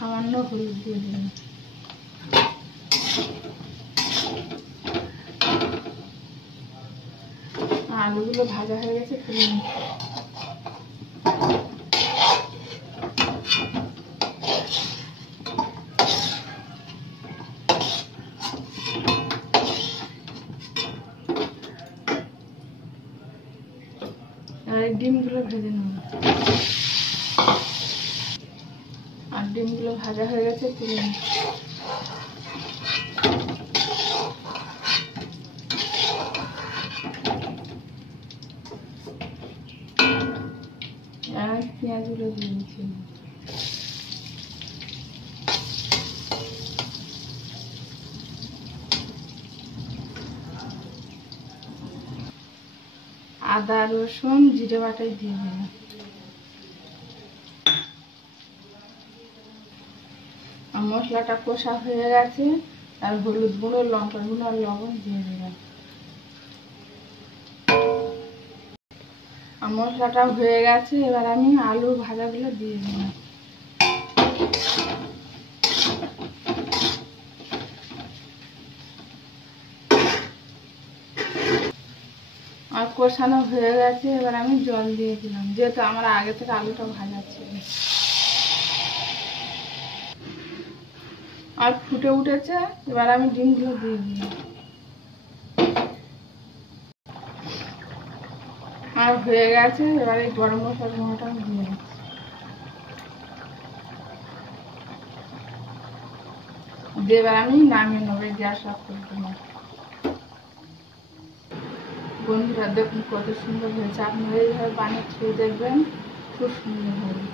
সামান্য হলুদ দিয়ে দিলাম। আলুগুলো ভাজা হয়ে গেছে, তুলে নিচ্ছি। আর ডিমগুলো ভেজে নেব। আর ডিমগুলো ভাজা হয়ে গেছে, তুলে নিচ্ছি। আর পেঁয়াজগুলো দিয়ে দিচ্ছি। আদা রসুন জিরে বাটাই দিয়ে দিলাম। আর মশলাটা কষা হয়ে গেছে, আর হলুদ গুঁড়ো, লঙ্কা গুঁড়ো আর লবণ দিয়ে দিলাম। আর মশলাটা হয়ে গেছে, এবার আমি আলু ভাজাগুলো দিয়ে দিলাম। আর কষানো হয়ে গেছে, এবার আমি জল দিয়ে দিলাম, যেহেতু আমার আগে থেকে আলুটা ভাজা ছিল। আর ফুটে উঠেছে, এবার আমি ডিমগুলো দিয়ে দিলাম। আর হয়ে গেছে, এবার এই গরম মশলার গুঁড়োটা আমি দিয়ে দিচ্ছি। দিয়ে এবার আমি নামিয়ে নেবো, গ্যাস অফ করে দিলাম। বন্ধুরা দেখুন কত সুন্দর হয়েছে, আপনারা এইভাবে বানিয়ে খেয়ে দেখবেন, খুব সুন্দর হবে।